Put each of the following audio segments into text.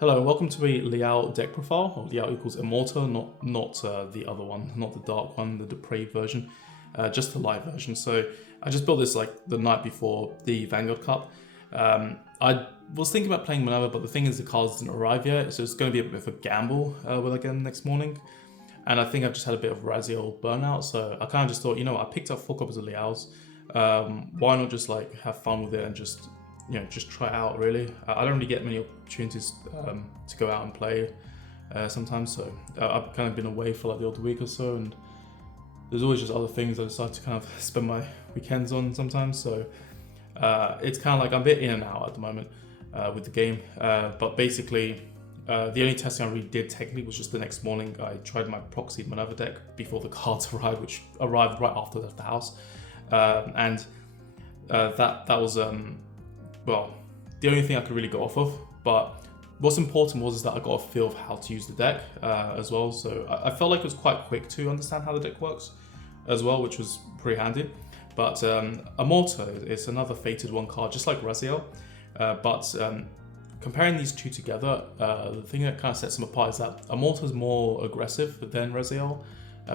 Hello, and welcome to a Liael deck profile, or Liael equals Amorta, not the other one, not the dark one, the depraved version, just the light version. So I just built this like the night before the Vanguard Cup. I was thinking about playing Minerva, but the thing is the cards didn't arrive yet, so it's going to be a bit of a gamble when I get them next morning. And I think I've just had a bit of Raziel burnout, so I kind of just thought, you know what, I picked up 4 copies of Liael's. Why not just like have fun with it and just try it out really. I don't really get many opportunities to go out and play sometimes, so I've kind of been away for like the odd week or so, and there's always just other things I decide to kind of spend my weekends on sometimes, so it's kind of like I'm a bit in and out at the moment with the game, but basically the only testing I really did technically was just the next morning. I tried my proxy Minerva deck before the cards arrived, which arrived right after I left the house, and that was well, the only thing I could really go off of. But what's important was that I got a feel of how to use the deck as well. So I felt like it was quite quick to understand how the deck works as well, which was pretty handy. But Amorta is another fated 1 card, just like Raziel. But comparing these two together, the thing that kind of sets them apart is that Amorta is more aggressive than Raziel,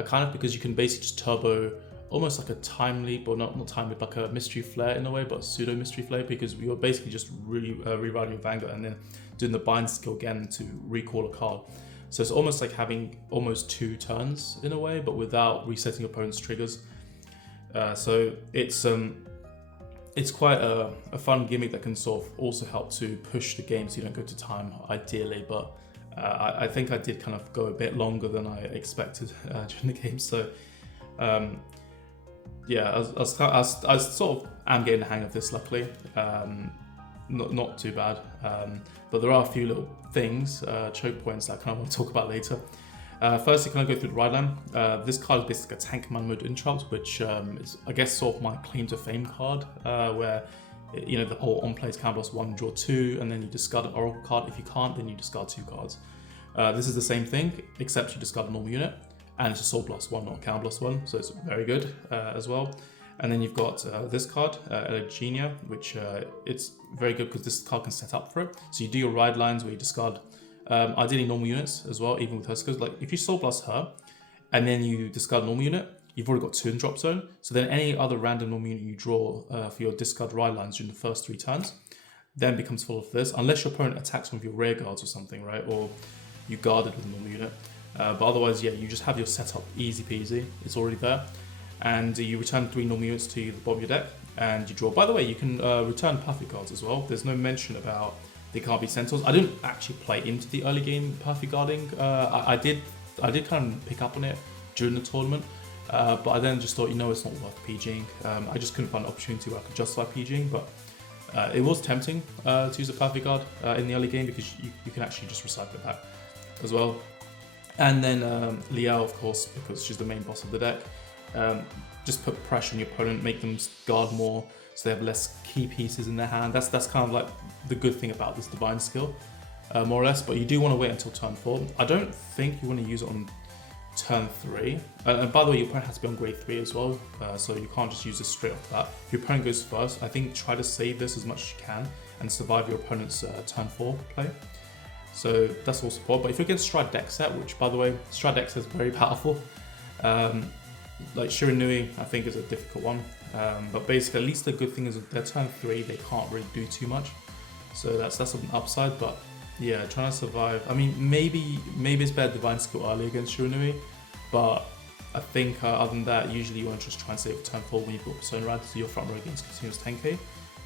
kind of because you can basically just turbo almost like a time leap, or not time leap, like a mystery flare in a way, but pseudo mystery flare, because you're basically just rewriting your Vanguard and then doing the bind skill again to recall a card. So it's almost like having almost 2 turns in a way, but without resetting your opponent's triggers. So it's quite a fun gimmick that can sort of also help to push the game so you don't go to time ideally, but I think I did kind of go a bit longer than I expected during the game. So yeah, I was sort of am getting the hang of this, luckily. Not too bad, but there are a few little things, choke points that I kind of want to talk about later. Firstly, can I go through the ride line? This card is basically a tank man mode interrupt, which is, I guess, sort of my claim to fame card, where the whole on plays can loss 1, draw 2, and then you discard an oracle card. If you can't, then you discard 2 cards. This is the same thing, except you discard a normal unit. And it's a Soul Blast 1, not a Counter Blast 1, so it's very good as well. And then you've got this card, Elegenia, which it's very good because this card can set up for it. So you do your ride lines where you discard ideally normal units as well, even with her skills. Like if you Soul Blast her and then you discard a normal unit, you've already got 2 in drop zone. So then any other random normal unit you draw for your discard ride lines during the first 3 turns then becomes full of this, unless your opponent attacks one of your rear guards or something, right? Or you guarded with a normal unit. But otherwise, yeah, you just have your setup easy peasy. It's already there. And you return 3 normal units to the bottom of your deck and you draw. By the way, you can return perfect cards as well. There's no mention about they can't be centaurs. I didn't actually play into the early game perfect guarding. I did kind of pick up on it during the tournament. But I then just thought, it's not worth PGing. I just couldn't find an opportunity where I could justify PGing. But it was tempting to use a perfect guard in the early game because you can actually just recycle it back as well. And then Liael, of course, because she's the main boss of the deck, just put pressure on your opponent, make them guard more, so they have less key pieces in their hand. That's kind of like the good thing about this divine skill, more or less. But you do want to wait until turn 4. I don't think you want to use it on turn 3. And by the way, your opponent has to be on grade 3 as well, so you can't just use this straight off the bat. If your opponent goes first, I think try to save this as much as you can and survive your opponent's turn 4 play. So that's all support. But if you're against Stride deck set, which by the way, Stride deck set is very powerful. Like Shiranui, I think is a difficult one. But basically, at least the good thing is that their turn 3, they can't really do too much. So that's an upside. But yeah, trying to survive. I mean, maybe it's better divine skill early against Shiranui. But I think other than that, usually you want to just try and save turn 4 when you've got Persona Ride, so your front row against continuous 10k,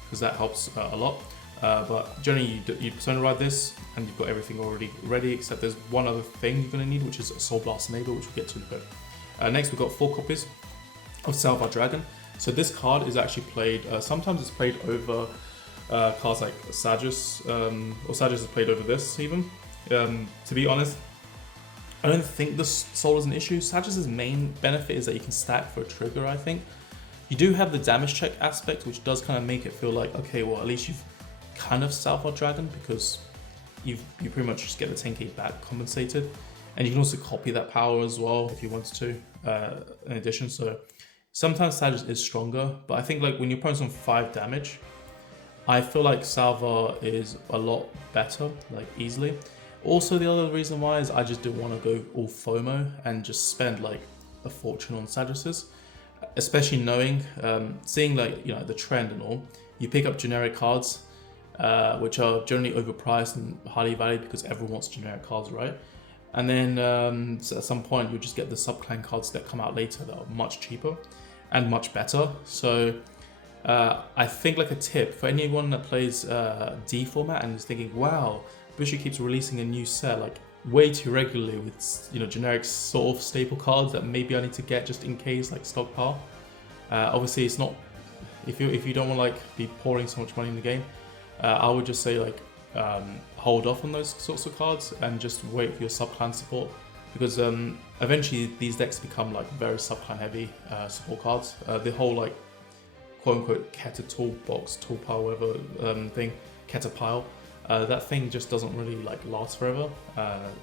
because that helps a lot. But generally you Persona Ride this and you've got everything already ready, except there's one other thing you're going to need, which is a Soul Blast Enable, which we'll get to in a bit. Next we've got 4 copies of Salvar Dragon. So this card is actually played, sometimes it's played over cards like Sagus, or Sagus is played over this even. To be honest, I don't think the soul is an issue. Sagus's main benefit is that you can stack for a trigger, I think. You do have the damage check aspect, which does kind of make it feel like, okay, well at least you've kind of Salvar Dragon, because you pretty much just get the 10k back compensated, and you can also copy that power as well if you wanted to in addition. So sometimes Sagus is stronger, but I think like when your opponent's on 5 damage, I feel like Salva is a lot better, like easily. Also, the other reason why is I just didn't want to go all FOMO and just spend like a fortune on Sadruses, especially knowing, seeing like, you know, the trend and all. You pick up generic cards, which are generally overpriced and highly valued because everyone wants generic cards, right? And then so at some point you'll just get the sub-clan cards that come out later that are much cheaper and much better. So I think like a tip for anyone that plays D format and is thinking, wow, Bushy keeps releasing a new set like way too regularly with, you know, generic sort of staple cards that maybe I need to get just in case, like stockpile. Obviously it's not, if you don't want to like be pouring so much money in the game, I would just say like hold off on those sorts of cards and just wait for your sub-clan support, because eventually these decks become like very sub-clan heavy support cards. The whole like quote-unquote Keta toolbox, toolpile, whatever thing, Keta pile, that thing just doesn't really like last forever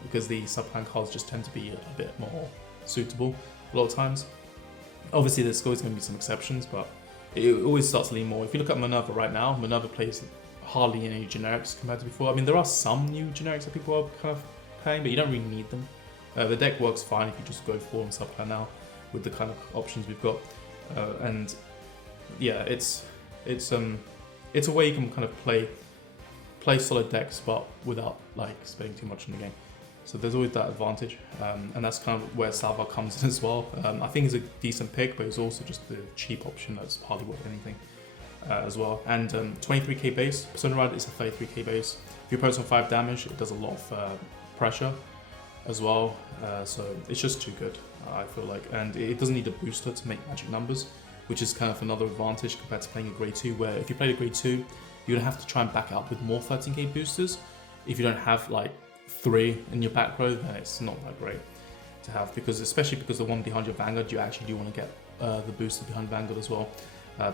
because the sub-clan cards just tend to be a bit more suitable a lot of times. Obviously there's always going to be some exceptions, but it always starts to lean more. If you look at Minerva right now, Minerva plays hardly any generics compared to before. I mean, there are some new generics that people are kind of playing, but you don't really need them. The deck works fine if you just go full on subclan now with the kind of options we've got. And yeah, it's a way you can kind of play solid decks, but without like spending too much in the game. So there's always that advantage, and that's kind of where Salva comes in as well. I think it's a decent pick, but it's also just the cheap option that's hardly worth anything as well. And 23k base, Persona Ride is a 33k base. If your opponent's on 5 damage, it does a lot of pressure as well. So it's just too good, I feel like. And it doesn't need a booster to make magic numbers, which is kind of another advantage compared to playing a grade 2, where if you played a grade 2, you're gonna have to try and back it up with more 13k boosters. If you don't have like 3 in your back row, then it's not that great to have, because especially because the one behind your Vanguard, you actually do want to get the booster behind Vanguard as well,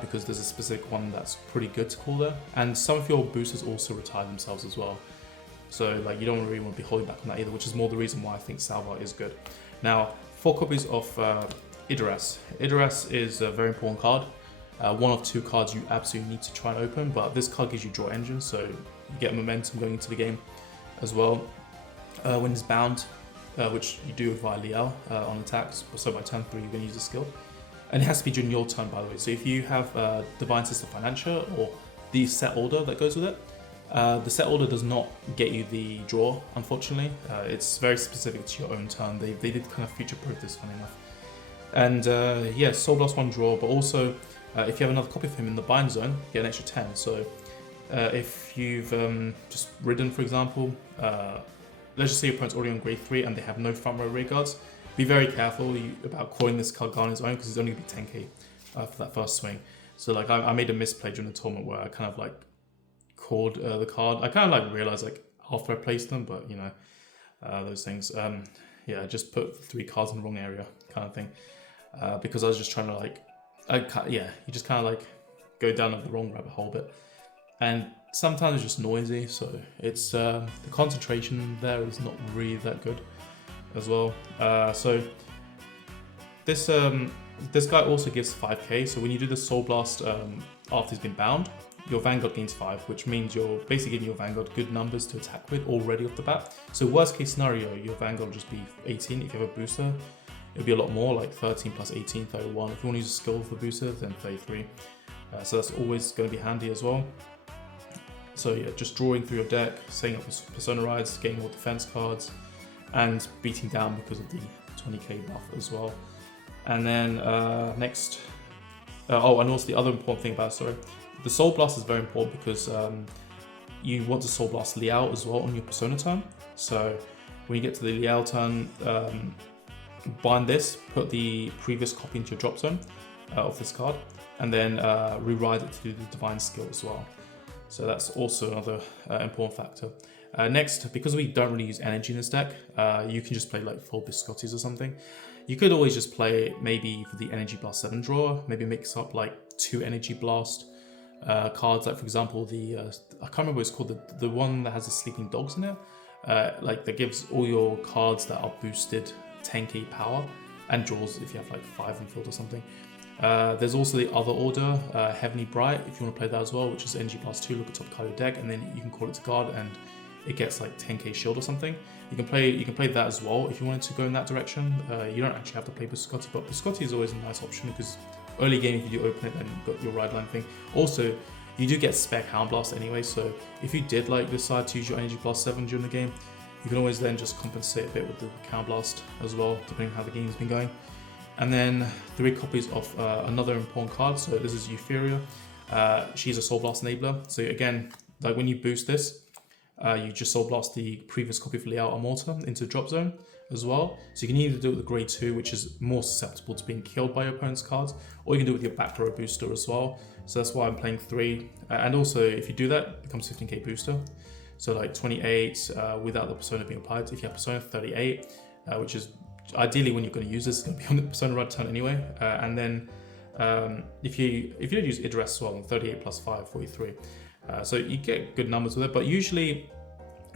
because there's a specific one that's pretty good to call there, and some of your boosters also retire themselves as well. So like you don't really want to be holding back on that either, which is more the reason why I think Salva is good. Now, 4 copies of Idaras. Idaras is a very important card. One of 2 cards you absolutely need to try and open, but this card gives you draw engine, so you get momentum going into the game as well. When it's bound, which you do via Liael on attacks, so by turn 3 you're going to use the skill. And it has to be during your turn, by the way. So if you have Divine Sister Financial or the set order that goes with it, the set order does not get you the draw, unfortunately. It's very specific to your own turn. They did kind of future-proof this, funny enough. And yeah, Soul Blast 1 draw, but also if you have another copy of him in the bind zone, you get an extra 10. So if you've just ridden, for example, let's just say your opponent's already on grade 3 and they have no front row rear guards, be very careful about calling this card on his own, because it's only going to be 10k for that first swing. So like I made a misplay during the tournament where I kind of like called the card. I kind of like realized like after I placed them, but you know, those things. Yeah, I just put 3 cards in the wrong area kind of thing, because I was just trying to like, you just kind of like go down the wrong rabbit hole bit. And sometimes it's just noisy, so it's the concentration there is not really that good as well. So this guy also gives 5k. So when you do the Soul Blast after he's been bound, your Vanguard gains 5, which means you're basically giving your Vanguard good numbers to attack with already off the bat. So worst case scenario, your Vanguard will just be 18. If you have a booster, it'll be a lot more, like 13 plus 18, 31. If you want to use a skill for booster, then 33. So that's always going to be handy as well. So yeah, just drawing through your deck, setting up Persona Rides, getting more defense cards, and beating down because of the 20k buff as well. And then next, and also the other important thing about the Soul Blast is very important because you want to Soul Blast Liael as well on your Persona turn. So when you get to the Liael turn, bind this, put the previous copy into your drop zone of this card, and then rewrite it to do the Divine skill as well. So that's also another important factor. Next, because we don't really use energy in this deck, you can just play like full Biscottis or something. You could always just play maybe for the Energy Blast 7 draw, maybe mix up like 2 Energy Blast cards, like for example the I can't remember what it's called, the one that has the sleeping dogs in it, like that gives all your cards that are boosted 10k power and draws if you have like 5 in field or something. There's also the other order, Heavenly Bright, if you want to play that as well, which is energy plus 2, look at top card of your deck, and then you can call it to guard, and it gets like 10k shield or something. You can play that as well if you wanted to go in that direction. You don't actually have to play Biscotti, but Biscotti is always a nice option because early game, if you do open it, then you've got your ride line thing. Also, you do get spec Hound Blast anyway, so if you did like decide to use your energy plus 7 during the game, you can always then just compensate a bit with the Hound Blast as well, depending on how the game's been going. And then 3 copies of another important card. So this is Euphoria. She's a Soul Blast enabler. So again, like when you boost this, you just Soul Blast the previous copy of Liael Amorta into the drop zone as well. So you can either do it with the grade 2, which is more susceptible to being killed by your opponent's cards, or you can do it with your back row booster as well. So that's why I'm playing 3. And also, if you do that, it becomes 15k booster. So like 28 without the persona being applied. If you have persona 38, which is ideally when you're going to use this, it's going to be on the persona run turn anyway. And then if you don't use Idris as well, 38 plus 5, 43. So you get good numbers with it, but usually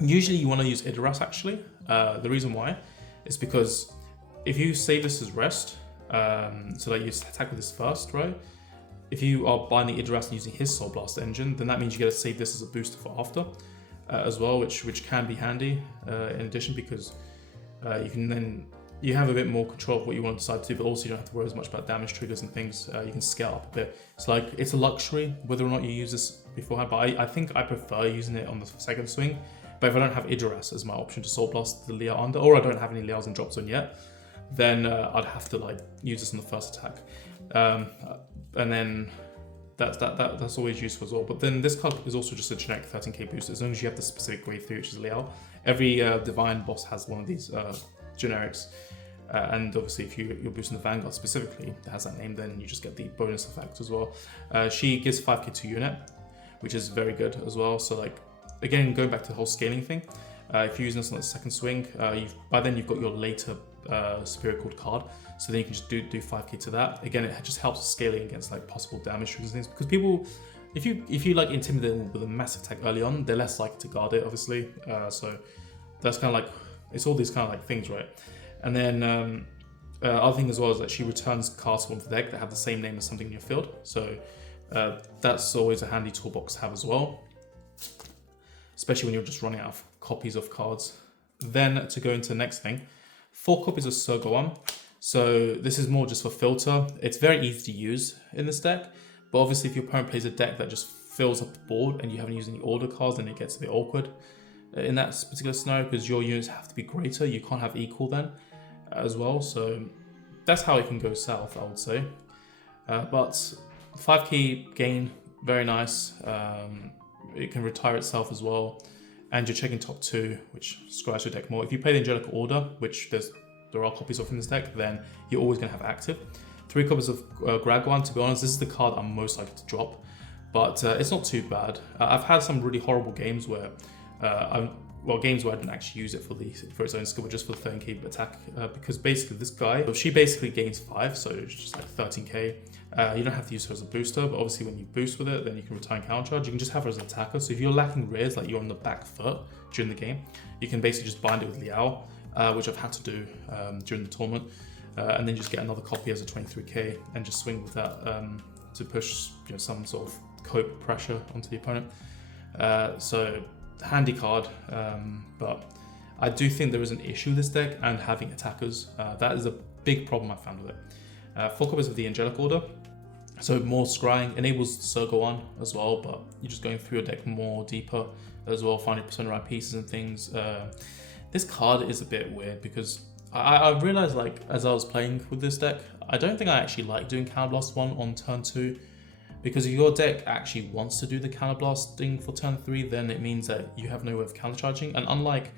you want to use Idris actually. The reason why is because if you save this as rest, so like you attack with this first, right? If you are binding Idris and using his Soul Blast engine, then that means you get to save this as a booster for after as well, which can be handy in addition, because you have a bit more control of what you want to decide to do, but also you don't have to worry as much about damage triggers and things. You can scale up a bit. So like it's a luxury whether or not you use this beforehand, but I think I prefer using it on the second swing. But if I don't have Idris as my option to Soul Blast the Liael under, or I don't have any Liaels in drop zone yet, then I'd have to like use this on the first attack. And then that's always useful as well. But then this card is also just a generic 13k boost as long as you have the specific grade 3, which is Liael. Every divine boss has one of these generics. And obviously if you're boosting the Vanguard specifically that has that name, then you just get the bonus effect as well. She gives 5k to unit, which is very good as well. So like, again, going back to the whole scaling thing, if you're using this on the second swing, by then you've got your later Superior Called card, so then you can just do 5k to that. Again, it just helps scaling against like possible damage triggers and things, because people, if you like intimidate them with a massive attack early on, they're less likely to guard it, obviously. So that's kind of like, it's all these kind of like things, right? And then other thing as well is that she returns cards from the deck that have the same name as something in your field. So that's always a handy toolbox to have as well, especially when you're just running out of copies of cards. Then to go into the next thing, 4 copies of Surgoam. So this is more just for filter. It's very easy to use in this deck, but obviously if your opponent plays a deck that just fills up the board and you haven't used any order cards, then it gets a bit awkward in that particular scenario, because your units have to be greater. You can't have equal then as well. So that's how it can go south, I would say. But 5k gain, very nice. It can retire itself as well. And you're checking top 2, which scratch your deck more. If you play the Angelic Order, which there are copies of in this deck, then you're always going to have active. 3 copies of Gragwan. To be honest, this is the card I'm most likely to drop, but it's not too bad. I've had some really horrible games where games where I didn't actually use it for its own skill, but just for the 13k attack, because basically this guy, she basically gains 5, so it's just like 13k. You don't have to use her as a booster, but obviously when you boost with it, then you can return counter charge. You can just have her as an attacker. So if you're lacking rears, like you're on the back foot during the game, you can basically just bind it with Liael, which I've had to do during the tournament, and then just get another copy as a 23k and just swing with that to push some sort of cope pressure onto the opponent. So handy card, but I do think there is an issue with this deck and having attackers. That is a big problem I found with it. 4 copies of the Angelic Order, so more scrying, enables Circle on as well, but you're just going through your deck more deeper as well, finding persona pieces and things. This card is a bit weird because I realized, like, as I was playing with this deck, I don't think I actually like doing Counterblast 1 on turn 2, because if your deck actually wants to do the Counterblasting for turn 3, then it means that you have no way of countercharging. And unlike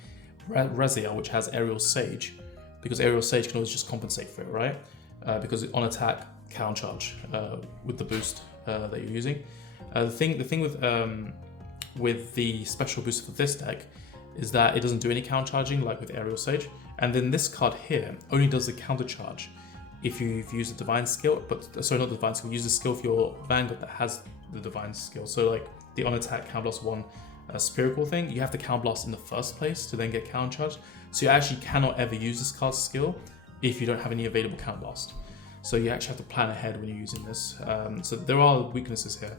Liael, which has Aerial Sage, because Aerial Sage can always just compensate for it, right? Because on attack, countercharge with the boost that you're using. The thing with the special booster for this deck is that it doesn't do any countercharging like with Aerial Sage. And then this card here only does the countercharge if you've used a divine skill, sorry, not the divine skill, use the skill for your Vanguard that has the divine skill. So like the on attack counterblast 1 spherical thing, you have to counterblast in the first place to then get countercharged. So you actually cannot ever use this card's skill if you don't have any available counterblast. So you actually have to plan ahead when you're using this. So there are weaknesses here.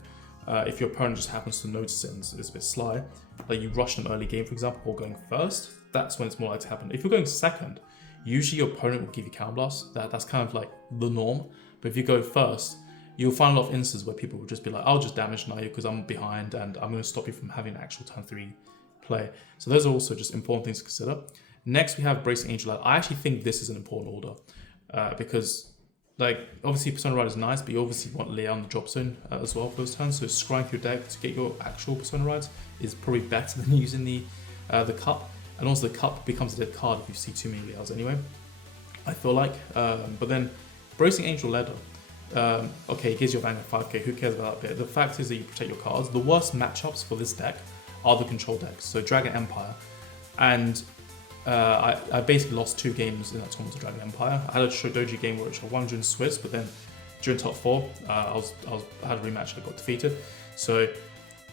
If your opponent just happens to notice it and is a bit sly, like you rush them early game, for example, or going first, that's when it's more likely to happen. If you're going second, usually your opponent will give you counterblast. That's kind of like the norm. But if you go first, you'll find a lot of instances where people will just be like, I'll just damage deny you because I'm behind and I'm going to stop you from having an actual turn 3 play. So those are also just important things to consider. Next, we have Bracing Angel. I actually think this is an important order because, like, obviously Persona Ride is nice, but you obviously want Liael on the drop zone as well for those turns. So scrying through deck to get your actual Persona Rides is probably better than using the cup. And also the cup becomes a dead card if you see too many Liaels anyway, I feel like. But then Bracing Angel Leather. Okay, it gives your Vanguard 5k, who cares about that bit? The fact is that you protect your cards. The worst matchups for this deck are the control decks, so Dragon Empire. And I basically lost 2 games in that tournament to Dragon Empire. I had a Shodoji game which I won during Swiss, but then during top 4, I had a rematch and I got defeated. So,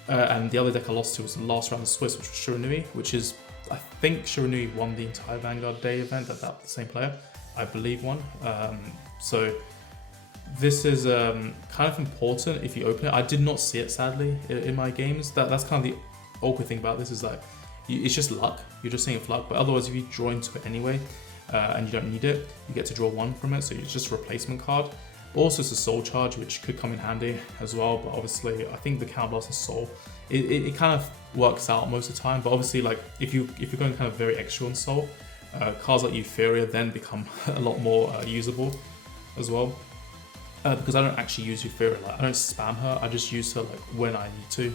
and the other deck I lost to was the last round of Swiss, which was Shiranui, which is, I think Shiranui won the entire Vanguard Day event, that the same player, I believe, won. So this is kind of important if you open it. I did not see it, sadly, in my games. That's kind of the awkward thing about this, is like, it's just luck. You're just seeing a luck, but otherwise if you draw into it anyway and you don't need it, you get to draw 1 from it, so it's just a replacement card. Also, it's a soul charge, which could come in handy as well, but obviously I think the counterblast and soul, it kind of works out most of the time. But obviously, like, if you're going kind of very extra on soul, cards like Euphoria then become a lot more usable as well. Because I don't actually use Euphoria, like, I don't spam her, I just use her like when I need to,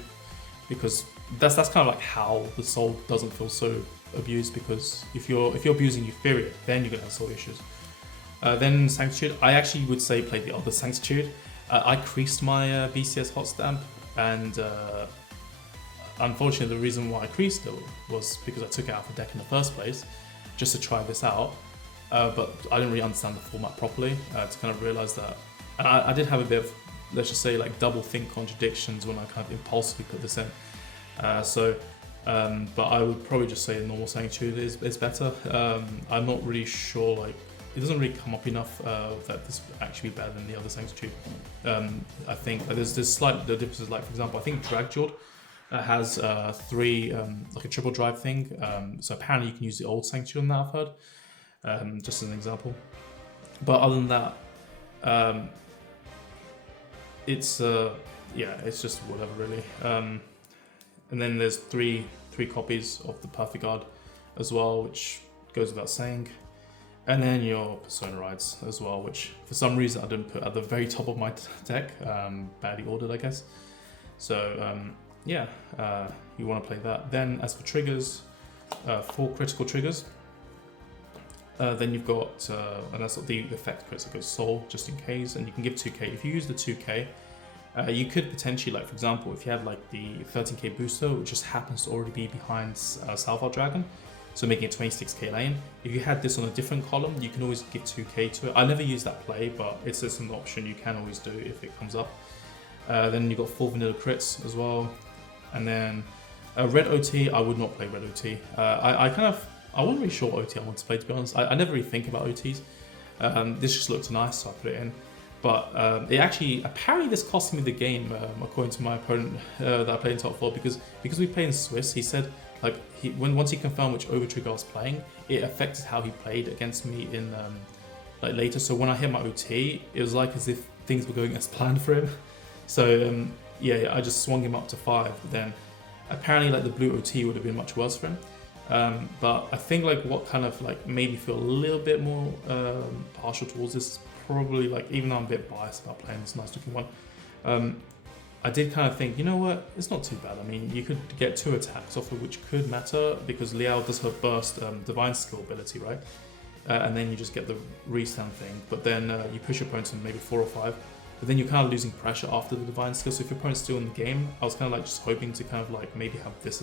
because that's kind of like how the soul doesn't feel so abused, because if you're abusing Euphoria, then you're gonna have soul issues. Then Sanctitude, I actually would say play the other Sanctitude. I creased my BCS hot stamp, and unfortunately the reason why I creased it was because I took it out of the deck in the first place, just to try this out. But I didn't really understand the format properly to kind of realize that. And I did have a bit of, let's just say, like double think contradictions when I kind of impulsively put this in. But I would probably just say normal Sanctuary is better. I'm not really sure, like, it doesn't really come up enough that this would actually be better than the other Sanctuary. I think there's slight differences, like, for example, I think Dragjord has 3, like a triple drive thing. So apparently you can use the old Sanctuary on that, I've heard, just as an example. But other than that, it's just whatever, really. And then there's three copies of the Perfect Guard as well, which goes without saying. And then your Persona Rides as well, which for some reason I didn't put at the very top of my deck, badly ordered, I guess. So you want to play that. Then as for triggers, 4 critical triggers. Then you've got, and that's the effect crits, it goes Soul, just in case, and you can give 2k. If you use the 2k, you could potentially, like, for example, if you had like the 13k booster, which just happens to already be behind Salvar Dragon, so making it 26k lane. If you had this on a different column, you can always give 2k to it. I never use that play, but it's just an option you can always do if it comes up. Then you've got 4 vanilla crits as well. And then red OT, I would not play red OT. I wasn't really sure what OT I want to play, to be honest. I never really think about OTs. This just looked nice, so I put it in. But it actually, apparently this cost me the game, according to my opponent that I played in top 4, because we played in Swiss. He said, like, once he confirmed which overtrigger I was playing, it affected how he played against me in like later. So when I hit my OT, it was like as if things were going as planned for him. So I just swung him up to 5. But then apparently, like, the blue OT would have been much worse for him. But I think, like, what kind of like made me feel a little bit more partial towards this, probably, like, even though I'm a bit biased about playing this nice looking one, I did kind of think, you know what, it's not too bad. I mean, you could get 2 attacks off of, which could matter because Liael does her burst divine skill ability, right? And then you just get the restand thing, but then you push your opponent to maybe 4 or 5, but then you're kind of losing pressure after the divine skill. So if your opponent's still in the game, I was kind of like just hoping to kind of like maybe have this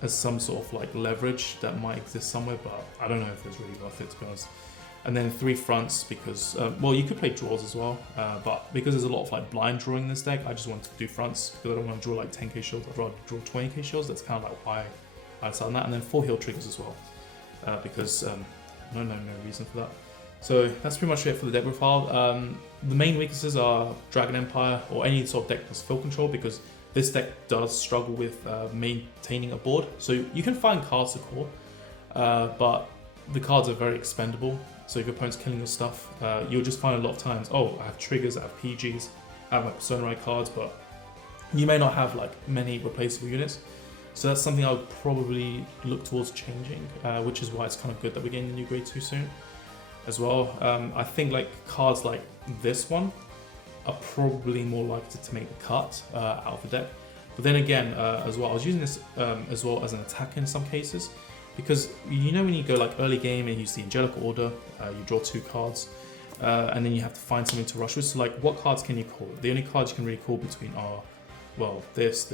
as some sort of like leverage that might exist somewhere, but I don't know if it's really worth it, to be honest. And then 3 fronts because, well, you could play draws as well, but because there's a lot of like blind drawing in this deck, I just wanted to do fronts because I don't want to draw like 10k shields, I'd rather draw 20k shields. That's kind of like why I decided on that. And then 4 heal triggers as well, because no reason for that. So that's pretty much it for the deck profile. The main weaknesses are Dragon Empire or any sort of deck plus field control, because this deck does struggle with maintaining a board. So you can find cards to call, but the cards are very expendable. So if your opponent's killing your stuff, you'll just find a lot of times, oh, I have triggers, I have PGs, I have my Persona Ride cards, but you may not have like many replaceable units. So that's something I would probably look towards changing, which is why it's kind of good that we're getting the new Grade 2 soon as well. I think like cards like this one are probably more likely to make the cut out of the deck. But then again, as well, I was using this as well as an attack in some cases, because you know when you go like early game and you see Angelic Order, you draw 2 cards, and then you have to find something to rush with. So like, what cards can you call? The only cards you can really call between are, well, this,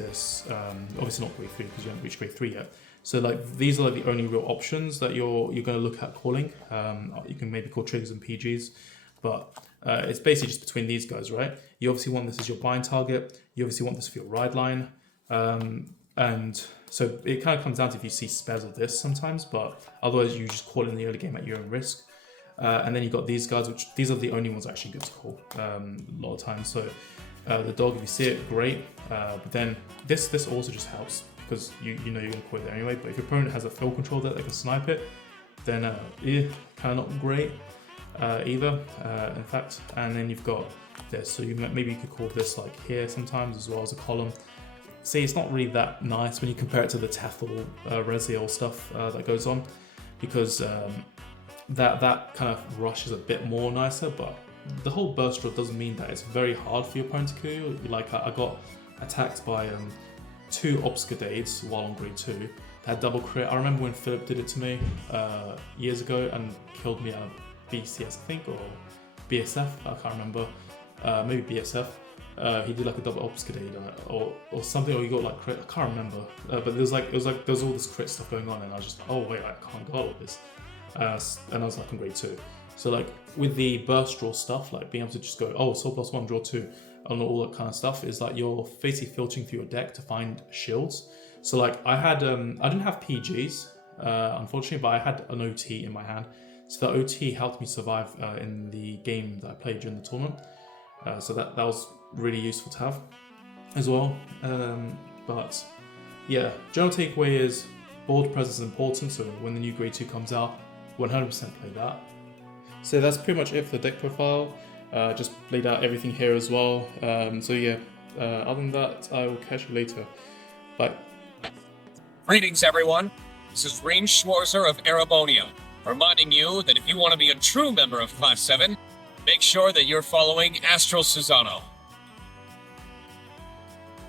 obviously not Grade 3 because you haven't reached Grade 3 yet. So like, these are like the only real options that you're going to look at calling. You can maybe call triggers and PGs, but it's basically just between these guys, right? You obviously want this as your bind target. You obviously want this for your ride line. And so it kind of comes down to if you see spares of this sometimes, but otherwise you just call in the early game at your own risk. And then you've got these guys, which these are the only ones actually good to call a lot of times. So the dog, if you see it, great. But then this also just helps because you know you're going to call it anyway. But if your opponent has a field control that they can snipe it, then kind of not great either, in fact. And then you've got this, so maybe you could call this like here sometimes as well as a column. See, it's not really that nice when you compare it to the Tethel, Reziel stuff that goes on, because that kind of rush is a bit more nicer, but the whole burst draw doesn't mean that it's very hard for your opponent to kill you. Like I got attacked by 2 Obscurades while on Grade 2. They had double crit. I remember when Philip did it to me years ago and killed me at BCS, I think, or BSF, I can't remember. Maybe BSF. He did like a double Obscurade or something, or he got like crit. I can't remember. But there was all this crit stuff going on, and I was just, oh wait, I can't go all of this. And I was like on Grade 2. So like with the burst draw stuff, like being able to just go, oh, Soul +1, draw 2, and all that kind of stuff, is like you're basically filtering through your deck to find shields. So like I had, I didn't have PGs, unfortunately, but I had an OT in my hand. So the OT helped me survive in the game that I played during the tournament. So that was really useful to have as well. But yeah, general takeaway is board presence is important. So when the new Grade 2 comes out, 100% play that. So that's pretty much it for the deck profile. Just laid out everything here as well. So yeah, other than that, I will catch you later. Bye. Greetings, everyone. This is Rain Schwarzer of Erebonia, reminding you that if you want to be a true member of Class 7, make sure that you're following Astral Susano.